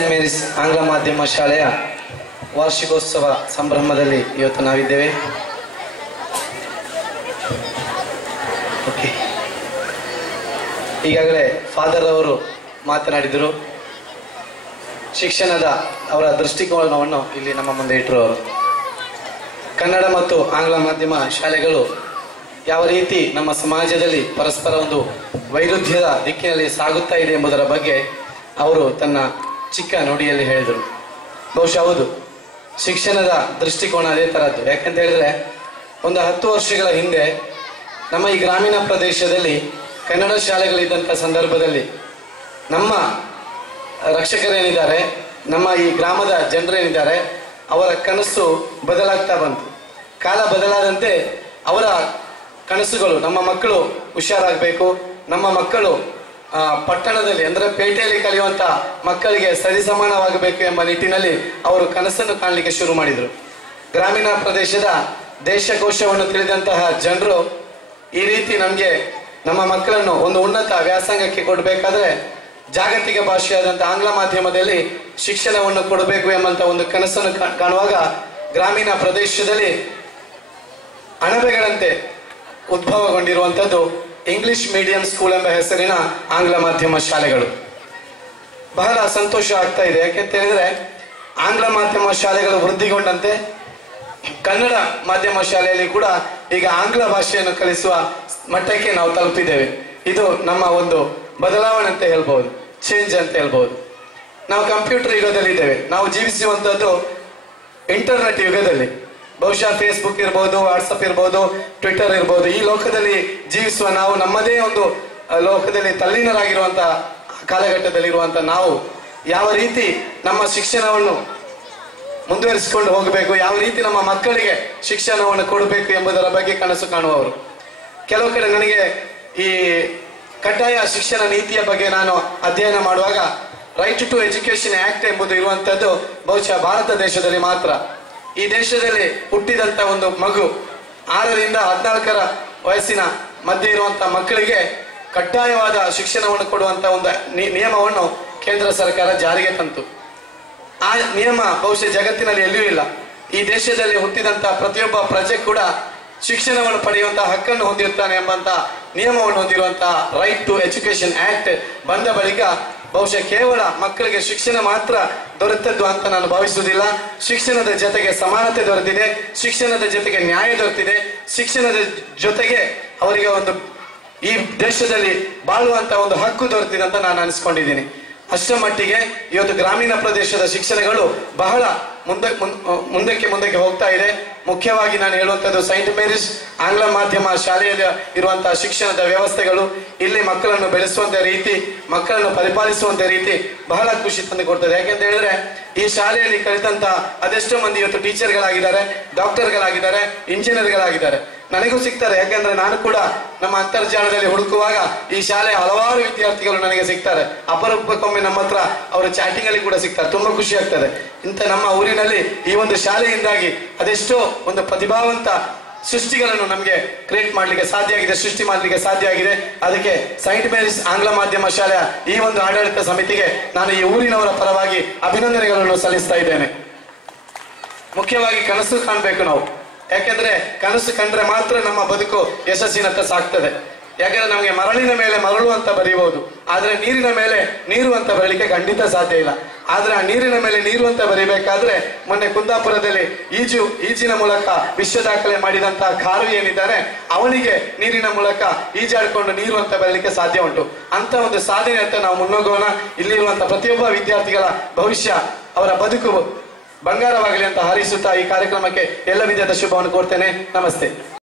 Mary's ಆಂಗ್ಲ ಮಾಧ್ಯಮ ಶಾಲೆಯ ವಾರ್ಷಿಕೋತ್ಸವ ಸಂಭ್ರಮದಲ್ಲಿ ಇವತ್ತು ನಾವಿದ್ದೇವೆ. ಈಗಾಗಲೇ ಫಾದರ್ ಅವರು ಮಾತನಾಡಿದರು. ಶಿಕ್ಷಣದ ಅವರ ದೃಷ್ಟಿಕೋನವನ್ನು ಇಲ್ಲಿ ನಮ್ಮ ಮುಂದೆ ಇಟ್ಟರು. ಅವರು ಕನ್ನಡ ಮತ್ತು ಆಂಗ್ಲ ಮಾಧ್ಯಮ ಶಾಲೆಗಳು ಯಾವ ರೀತಿ ನಮ್ಮ ಸಮಾಜದಲ್ಲಿ ಪರಸ್ಪರ ಒಂದು ವೈರುಧ್ಯದ ದಿಕ್ಕಿನಲ್ಲಿ ಸಾಗುತ್ತಾ ಇದೆ ಎಂಬುದರ ಬಗ್ಗೆ ಅವರು ತನ್ನ ಚಿಕ್ಕ ನುಡಿಯಲ್ಲಿ ಹೇಳಿದರು. ಬಹುಶಃ ಹೌದು, ಶಿಕ್ಷಣದ ದೃಷ್ಟಿಕೋನ ಅದೇ ಥರದ್ದು. ಯಾಕಂತ ಹೇಳಿದ್ರೆ ಒಂದು 10 ವರ್ಷಗಳ ಹಿಂದೆ ನಮ್ಮ ಈ ಗ್ರಾಮೀಣ ಪ್ರದೇಶದಲ್ಲಿ ಕನ್ನಡ ಶಾಲೆಗಳಿದ್ದಂಥ ಸಂದರ್ಭದಲ್ಲಿ ನಮ್ಮ ರಕ್ಷಕರೇನಿದ್ದಾರೆ, ನಮ್ಮ ಈ ಗ್ರಾಮದ ಜನರೇನಿದ್ದಾರೆ, ಅವರ ಕನಸು ಬದಲಾಗ್ತಾ ಬಂತು. ಕಾಲ ಬದಲಾದಂತೆ ಅವರ ಕನಸುಗಳು, ನಮ್ಮ ಮಕ್ಕಳು ಹುಷಾರಾಗಬೇಕು, ನಮ್ಮ ಮಕ್ಕಳು ಪಟ್ಟಣದಲ್ಲಿ ಅಂದರೆ ಪೇಟೆಯಲ್ಲಿ ಕಲಿಯುವಂಥ ಮಕ್ಕಳಿಗೆ ಸರಿಸಮಾನವಾಗಬೇಕು ಎಂಬ ನಿಟ್ಟಿನಲ್ಲಿ ಅವರು ಕನಸನ್ನು ಕಾಣಲಿಕ್ಕೆ ಶುರು ಮಾಡಿದರು. ಗ್ರಾಮೀಣ ಪ್ರದೇಶದ ದೇಶಕೋಶವನ್ನು ತಿಳಿದಂತಹ ಜನರು ಈ ರೀತಿ ನಮಗೆ ನಮ್ಮ ಮಕ್ಕಳನ್ನು ಒಂದು ಉನ್ನತ ವ್ಯಾಸಂಗಕ್ಕೆ ಕೊಡಬೇಕಾದ್ರೆ ಜಾಗತಿಕ ಭಾಷೆಯಾದಂಥ ಆಂಗ್ಲ ಮಾಧ್ಯಮದಲ್ಲಿ ಶಿಕ್ಷಣವನ್ನು ಕೊಡಬೇಕು ಎಂಬಂತ ಒಂದು ಕನಸನ್ನು ಕಾಣುವಾಗ ಗ್ರಾಮೀಣ ಪ್ರದೇಶದಲ್ಲಿ ಅಣಬೆಗಳಂತೆ ಉದ್ಭವಗೊಂಡಿರುವಂಥದ್ದು ಇಂಗ್ಲಿಷ್ ಮೀಡಿಯಂ ಸ್ಕೂಲ್ ಎಂಬ ಹೆಸರಿನ ಆಂಗ್ಲ ಮಾಧ್ಯಮ ಶಾಲೆಗಳು. ಬಹಳ ಸಂತೋಷ ಆಗ್ತಾ ಇದೆ. ಯಾಕೆಂತ ಹೇಳಿದ್ರೆ ಆಂಗ್ಲ ಮಾಧ್ಯಮ ಶಾಲೆಗಳು ವೃದ್ಧಿಗೊಂಡಂತೆ ಕನ್ನಡ ಮಾಧ್ಯಮ ಶಾಲೆಯಲ್ಲಿ ಕೂಡ ಈಗ ಆಂಗ್ಲ ಭಾಷೆಯನ್ನು ಕಲಿಸುವ ಮಟ್ಟಕ್ಕೆ ನಾವು ತಲುಪಿದ್ದೇವೆ. ಇದು ನಮ್ಮ ಒಂದು ಬದಲಾವಣೆ ಅಂತ ಹೇಳ್ಬಹುದು, ಚೇಂಜ್ ಅಂತ ಹೇಳ್ಬಹುದು. ನಾವು ಕಂಪ್ಯೂಟರ್ ಯುಗದಲ್ಲಿ ಇದ್ದೇವೆ. ನಾವು ಜೀವಿಸುವಂಥದ್ದು ಇಂಟರ್ನೆಟ್ ಯುಗದಲ್ಲಿ. ಬಹುಶಃ ಫೇಸ್ಬುಕ್ ಇರ್ಬೋದು, ವಾಟ್ಸಪ್ ಇರ್ಬೋದು, ಟ್ವಿಟರ್ ಇರ್ಬೋದು, ಈ ಲೋಕದಲ್ಲಿ ಜೀವಿಸುವ ನಾವು ನಮ್ಮದೇ ಒಂದು ಲೋಕದಲ್ಲಿ ತಲ್ಲೀನರಾಗಿರುವಂತಹ ಕಾಲಘಟ್ಟದಲ್ಲಿರುವಂತಹ ನಾವು ಯಾವ ರೀತಿ ನಮ್ಮ ಶಿಕ್ಷಣವನ್ನು ಮುಂದುವರಿಸಿಕೊಂಡು ಹೋಗಬೇಕು, ಯಾವ ರೀತಿ ನಮ್ಮ ಮಕ್ಕಳಿಗೆ ಶಿಕ್ಷಣವನ್ನು ಕೊಡಬೇಕು ಎಂಬುದರ ಬಗ್ಗೆ ಕನಸು ಕಾಣುವವರು. ಕೆಲವು ಕಡೆ ನನಗೆ ಈ ಕಡ್ಡಾಯ ಶಿಕ್ಷಣ ನೀತಿಯ ಬಗ್ಗೆ ನಾನು ಅಧ್ಯಯನ ಮಾಡುವಾಗ ರೈಟ್ ಟು ಎಜುಕೇಶನ್ ಆಕ್ಟ್ ಎಂಬುದು ಇರುವಂತದ್ದು ಬಹುಶಃ ಭಾರತ ದೇಶದಲ್ಲಿ ಮಾತ್ರ. ಈ ದೇಶದಲ್ಲಿ ಹುಟ್ಟಿದಂತ ಒಂದು ಮಗು 6 ರಿಂದ 14 ವಯಸ್ಸಿನ ಮಧ್ಯೆ ಇರುವಂತಹ ಮಕ್ಕಳಿಗೆ ಕಡ್ಡಾಯವಾದ ಶಿಕ್ಷಣವನ್ನು ಕೊಡುವಂತ ಒಂದು ನಿಯಮವನ್ನು ಕೇಂದ್ರ ಸರ್ಕಾರ ಜಾರಿಗೆ ತಂತು. ಆ ನಿಯಮ ಬಹುಶಃ ಜಗತ್ತಿನಲ್ಲಿ ಎಲ್ಲಿಯೂ ಇಲ್ಲ. ಈ ದೇಶದಲ್ಲಿ ಹುಟ್ಟಿದಂತಹ ಪ್ರತಿಯೊಬ್ಬ ಪ್ರಜೆ ಕೂಡ ಶಿಕ್ಷಣವನ್ನು ಪಡೆಯುವಂತಹ ಹಕ್ಕನ್ನು ಹೊಂದಿರುತ್ತಾನೆ ಎಂಬಂತ ನಿಯಮವನ್ನು ಹೊಂದಿರುವಂತಹ ರೈಟ್ ಟು ಎಜುಕೇಶನ್ ಆಕ್ಟ್ ಬಂದ ಬಳಿಕ ಬಹುಶಃ ಕೇವಲ ಮಕ್ಕಳಿಗೆ ಶಿಕ್ಷಣ ಮಾತ್ರ ದೊರೆತದ್ದು ಅಂತ ನಾನು ಭಾವಿಸುವುದಿಲ್ಲ. ಶಿಕ್ಷಣದ ಜೊತೆಗೆ ಸಮಾನತೆ ದೊರೆತಿದೆ, ಶಿಕ್ಷಣದ ಜೊತೆಗೆ ನ್ಯಾಯ ದೊರೆತಿದೆ, ಶಿಕ್ಷಣದ ಜೊತೆಗೆ ಅವರಿಗೆ ಒಂದು ಈ ದೇಶದಲ್ಲಿ ಬಾಳುವಂತ ಒಂದು ಹಕ್ಕು ದೊರೆತಿದೆ ಅಂತ ನಾನು ಅನಿಸ್ಕೊಂಡಿದ್ದೀನಿ. ಅಷ್ಟರ ಮಟ್ಟಿಗೆ ಇವತ್ತು ಗ್ರಾಮೀಣ ಪ್ರದೇಶದ ಶಿಕ್ಷಣಗಳು ಬಹಳ ಮುಂದಕ್ಕೆ ಹೋಗ್ತಾ ಇದೆ. ಮುಖ್ಯವಾಗಿ ನಾನು ಹೇಳುವಂಥದ್ದು ಸೈಂಟ್ ಮೇರಿಸ್ ಆಂಗ್ಲ ಮಾಧ್ಯಮ ಶಾಲೆಯಲ್ಲಿ ಇರುವಂತಹ ಶಿಕ್ಷಣದ ವ್ಯವಸ್ಥೆಗಳು, ಇಲ್ಲಿ ಮಕ್ಕಳನ್ನು ಬೆಳೆಸುವಂತ ರೀತಿ, ಮಕ್ಕಳನ್ನು ಪರಿಪಾಲಿಸುವಂತ ರೀತಿ ಬಹಳ ಖುಷಿ ತಂದು ಕೊಡ್ತದೆ. ಯಾಕೆಂತ ಹೇಳಿದ್ರೆ ಈ ಶಾಲೆಯಲ್ಲಿ ಕಲಿತಂತ ಅದೆಷ್ಟೋ ಮಂದಿ ಇವತ್ತು ಟೀಚರ್ಗಳಾಗಿದ್ದಾರೆ, ಡಾಕ್ಟರ್ಗಳಾಗಿದ್ದಾರೆ, ಇಂಜಿನಿಯರ್ಗಳಾಗಿದ್ದಾರೆ. ನನಗೂ ಸಿಗ್ತಾರೆ. ಯಾಕಂದ್ರೆ ನಾನು ಕೂಡ ನಮ್ಮ ಅಂತರ್ಜಾಲದಲ್ಲಿ ಹುಡುಕುವಾಗ ಈ ಶಾಲೆಯ ಹಲವಾರು ವಿದ್ಯಾರ್ಥಿಗಳು ನನಗೆ ಸಿಗ್ತಾರೆ. ಅಪರೂಪಕ್ಕೊಮ್ಮೆ ನಮ್ಮ ಹತ್ರ ಅವರ ಚಾಟಿಂಗ್ ಅಲ್ಲಿ ಕೂಡ ಸಿಗ್ತಾರೆ. ತುಂಬಾ ಖುಷಿ ಆಗ್ತದೆ. ಇಂಥ ನಮ್ಮ ಊರಿನಲ್ಲಿ ಈ ಒಂದು ಶಾಲೆಯಿಂದಾಗಿ ಅದೆಷ್ಟೋ ಒಂದು ಪ್ರತಿಭಾವಂತ ಸೃಷ್ಟಿಗಳನ್ನು ನಮಗೆ ಕ್ರಿಯೇಟ್ ಮಾಡ್ಲಿಕ್ಕೆ ಸಾಧ್ಯ ಆಗಿದೆ, ಸೃಷ್ಟಿ ಮಾಡ್ಲಿಕ್ಕೆ ಸಾಧ್ಯ ಆಗಿದೆ. ಅದಕ್ಕೆ ಸೈಂಟ್ ಮೇರಿಸ್ ಆಂಗ್ಲ ಮಾಧ್ಯಮ ಶಾಲೆಯ ಈ ಒಂದು ಆಡಳಿತ ಸಮಿತಿಗೆ ನಾನು ಈ ಊರಿನವರ ಪರವಾಗಿ ಅಭಿನಂದನೆಗಳನ್ನು ಸಲ್ಲಿಸ್ತಾ ಇದ್ದೇನೆ. ಮುಖ್ಯವಾಗಿ ಕನಸು ಕಾಣಬೇಕು ನಾವು. ಯಾಕೆಂದ್ರೆ ಕನಸು ಕಂಡ್ರೆ ಮಾತ್ರ ನಮ್ಮ ಬದುಕು ಯಶಸ್ಸಿನತ್ತ ಸಾಗ್ತದೆ. ಯಾಕಂದ್ರೆ ನಮಗೆ ಮರಳಿನ ಮೇಲೆ ಮರಳು ಅಂತ ಬರೀಬಹುದು, ಆದ್ರೆ ನೀರಿನ ಮೇಲೆ ನೀರು ಅಂತ ಬರೀಲಿಕ್ಕೆ ಖಂಡಿತ ಸಾಧ್ಯ ಇಲ್ಲ. ಆದ್ರೆ ಆ ನೀರಿನ ಮೇಲೆ ನೀರು ಅಂತ ಬರೀಬೇಕಾದ್ರೆ ಮೊನ್ನೆ ಕುಂದಾಪುರದಲ್ಲಿ ಈಜಿನ ಮೂಲಕ ವಿಶ್ವ ದಾಖಲೆ ಮಾಡಿದಂತಹ ಕಾರು ಏನಿದ್ದಾರೆ ಅವನಿಗೆ ನೀರಿನ ಮೂಲಕ ಈಜಾಡ್ಕೊಂಡು ನೀರು ಅಂತ ಬರಲಿಕ್ಕೆ ಸಾಧ್ಯ ಉಂಟು. ಅಂತ ಒಂದು ಸಾಧನೆ ಅಂತ ನಾವು ಮುನ್ನೋಗೋಣ. ಇಲ್ಲಿರುವಂತಹ ಪ್ರತಿಯೊಬ್ಬ ವಿದ್ಯಾರ್ಥಿಗಳ ಭವಿಷ್ಯ, ಅವರ ಬದುಕು ಬಂಗಾರವಾಗಲಿ ಅಂತ ಹಾರೈಸುತ್ತಾ ಈ ಕಾರ್ಯಕ್ರಮಕ್ಕೆ ಎಲ್ಲ ವಿಧದ ಶುಭವನ್ನು ಕೋರ್ತೇನೆ. ನಮಸ್ತೆ.